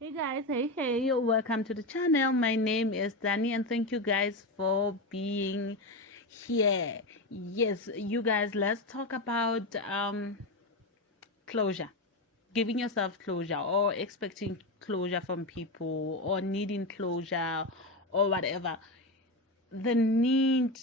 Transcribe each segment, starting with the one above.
Hey guys, hey, welcome to the channel. My name is Danny and thank you guys for being here. Yes, you guys, let's talk about closure. Giving yourself closure or expecting closure from people or needing closure or whatever. The need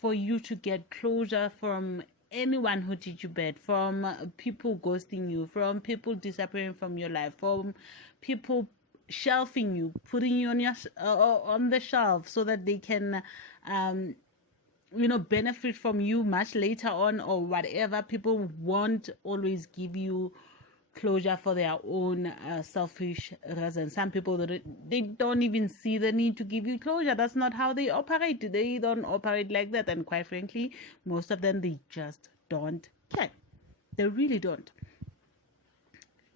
for you to get closure from anyone who did you bad, from people ghosting you, from people disappearing from your life, from people shelving you, putting you on on the shelf so that they can um benefit from you much later on or whatever. People won't always give you closure for their own selfish reasons. Some people, they don't even see the need to give you closure. That's not how they operate. They don't operate like that, and quite frankly, most of them, they just don't care. They really don't.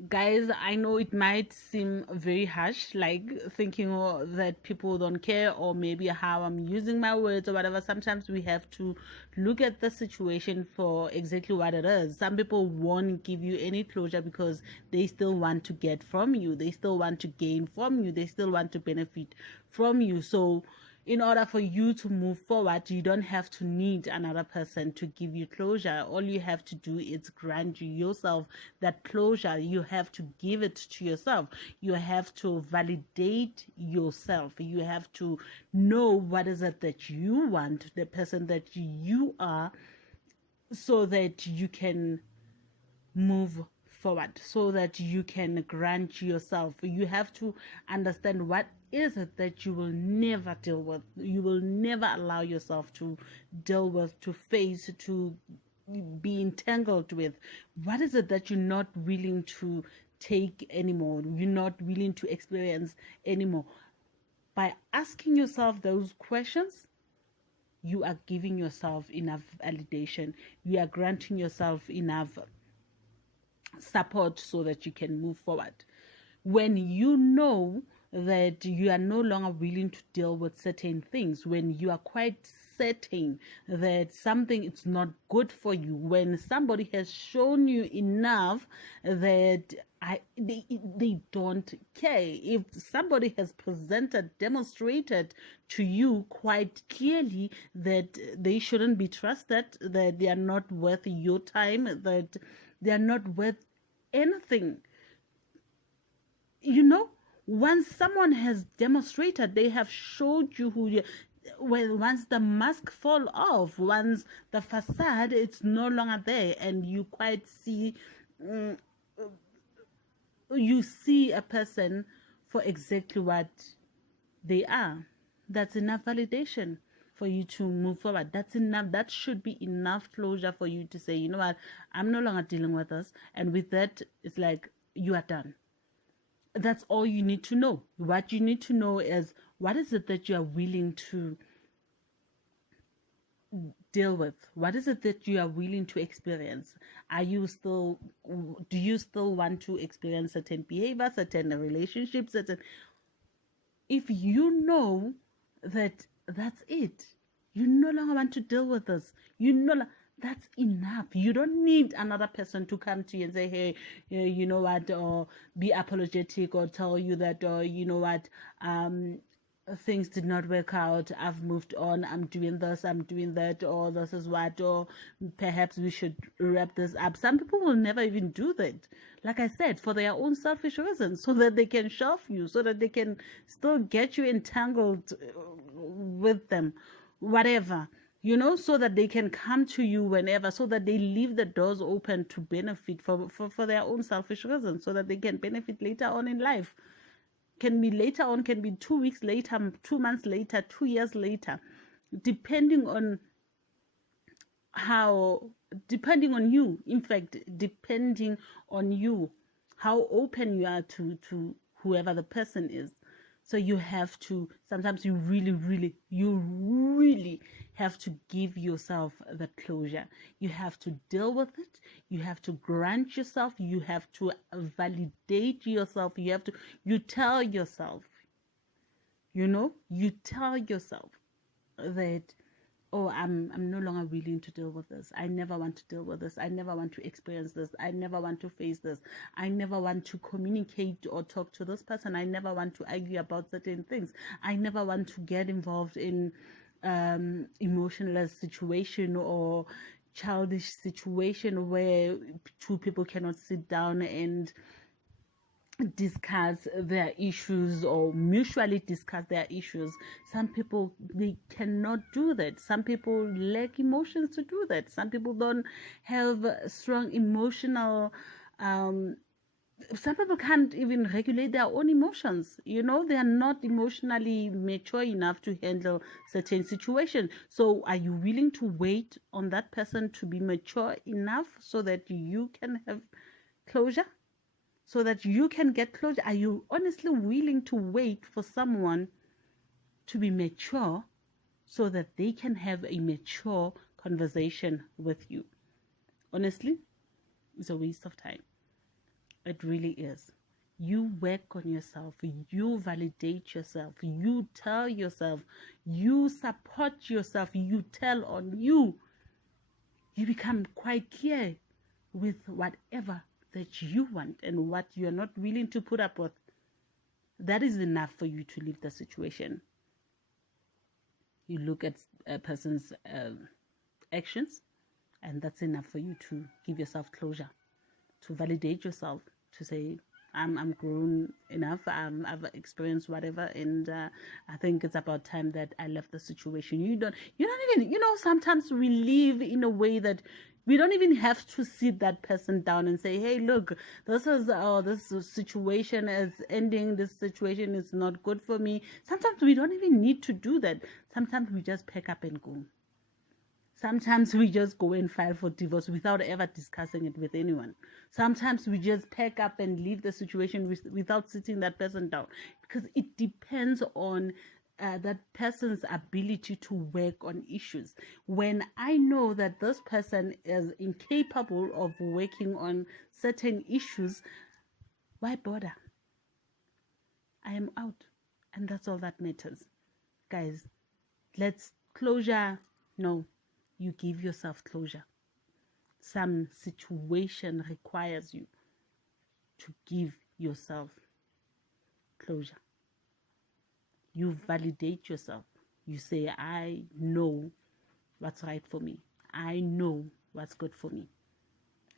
Guys, I know it might seem very harsh, like thinking that people don't care, or maybe how I'm using my words or whatever. Sometimes we have to look at the situation for exactly what it is. Some people won't give you any closure because they still want to get from you, they still want to gain from you, they still want to benefit from you. So in order for you to move forward, you don't have to need another person to give you closure. All you have to do is grant yourself that closure. You have to give it to yourself. You have to validate yourself. You have to know what is it that you want, the person that you are, so that you can move forward, so that you can grant yourself. You have to understand what is it that you will never deal with, you will never allow yourself to deal with, to face, to be entangled with. What is it that you're not willing to take anymore, you're not willing to experience anymore? By asking yourself those questions, you are giving yourself enough validation, you are granting yourself enough support so that you can move forward. When you know that you are no longer willing to deal with certain things, when you are quite certain that something is not good for you, when somebody has shown you enough that they don't care, if somebody has demonstrated to you quite clearly that they shouldn't be trusted, that they are not worth your time, that they are not worth anything, you know, once someone has demonstrated, they have showed you who you, when once the mask fall off, once the facade, it's no longer there, and you quite see, mm, you see a person for exactly what they are. That's enough validation for you to move forward. That's enough. That should be enough closure for you to say, you know what, I'm no longer dealing with this. And with that, it's like you are done. That's all you need to know. What you need to know is, what is it that you are willing to deal with? What is it that you are willing to experience? Are you still, do you still want to experience certain behavior, certain relationships, certain, if you know that that's it, you no longer want to deal with this, that's enough. You don't need another person to come to you and say, hey, you know what, or be apologetic, or tell you that, or you know what, things did not work out, I've moved on, I'm doing this, I'm doing that, or this is what, or perhaps we should wrap this up. Some people will never even do that, like I said, for their own selfish reasons, so that they can shelf you, so that they can still get you entangled with them, whatever, so that they can come to you whenever, so that they leave the doors open to benefit for their own selfish reasons, so that they can benefit later on in life. Can be later on, can be 2 weeks later, 2 months later, 2 years later, depending on how, depending on you, in fact, depending on you, how open you are to whoever the person is. So you have to, sometimes you really have to give yourself the closure. You have to deal with it. You have to grant yourself. You have to validate yourself. You tell yourself, you tell yourself that, oh, I'm no longer willing to deal with this. I never want to deal with this. I never want to experience this. I never want to face this. I never want to communicate or talk to this person. I never want to argue about certain things. I never want to get involved in emotionless situation or childish situation where two people cannot sit down and discuss their issues or mutually discuss their issues. Some people, they cannot do that. Some people lack emotions to do that. Some people don't have strong emotional some people can't even regulate their own emotions. They are not emotionally mature enough to handle certain situations. So are you willing to wait on that person to be mature enough so that you can have closure, so that you can get closure? Are you honestly willing to wait for someone to be mature so that they can have a mature conversation with you? Honestly, it's a waste of time. It really is. You work on yourself. You validate yourself. You tell yourself. You support yourself. You tell on you. You become quite clear with whatever that you want and what you're not willing to put up with. That is enough for you to leave the situation. You look at a person's actions, and that's enough for you to give yourself closure, to validate yourself, to say, I'm grown enough, I've experienced whatever, and I think it's about time that I left the situation. You don't even, sometimes we live in a way that we don't even have to sit that person down and say, hey, look, this situation is ending, this situation is not good for me. Sometimes we don't even need to do that. Sometimes we just pack up and go. Sometimes we just go and file for divorce without ever discussing it with anyone. Sometimes we just pack up and leave the situation without sitting that person down, because it depends on that person's ability to work on issues. When I know that this person is incapable of working on certain issues, why bother? I am out, and that's all that matters. Guys, let's closure. No. You give yourself closure. Some situation requires you to give yourself closure. You validate yourself. You say, I know what's right for me. I know what's good for me.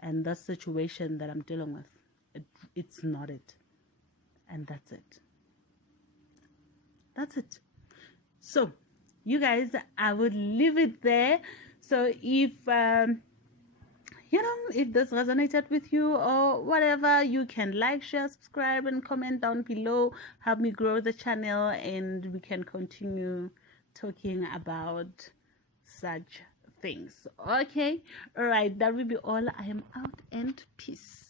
And that situation that I'm dealing with, it's not it. And that's it. That's it. So, you guys, I would leave it there. So if if this resonated with you or whatever, you can like, share, subscribe, and comment down below. Help me grow the channel, and we can continue talking about such things. Okay, all right, that will be all. I am out, and peace.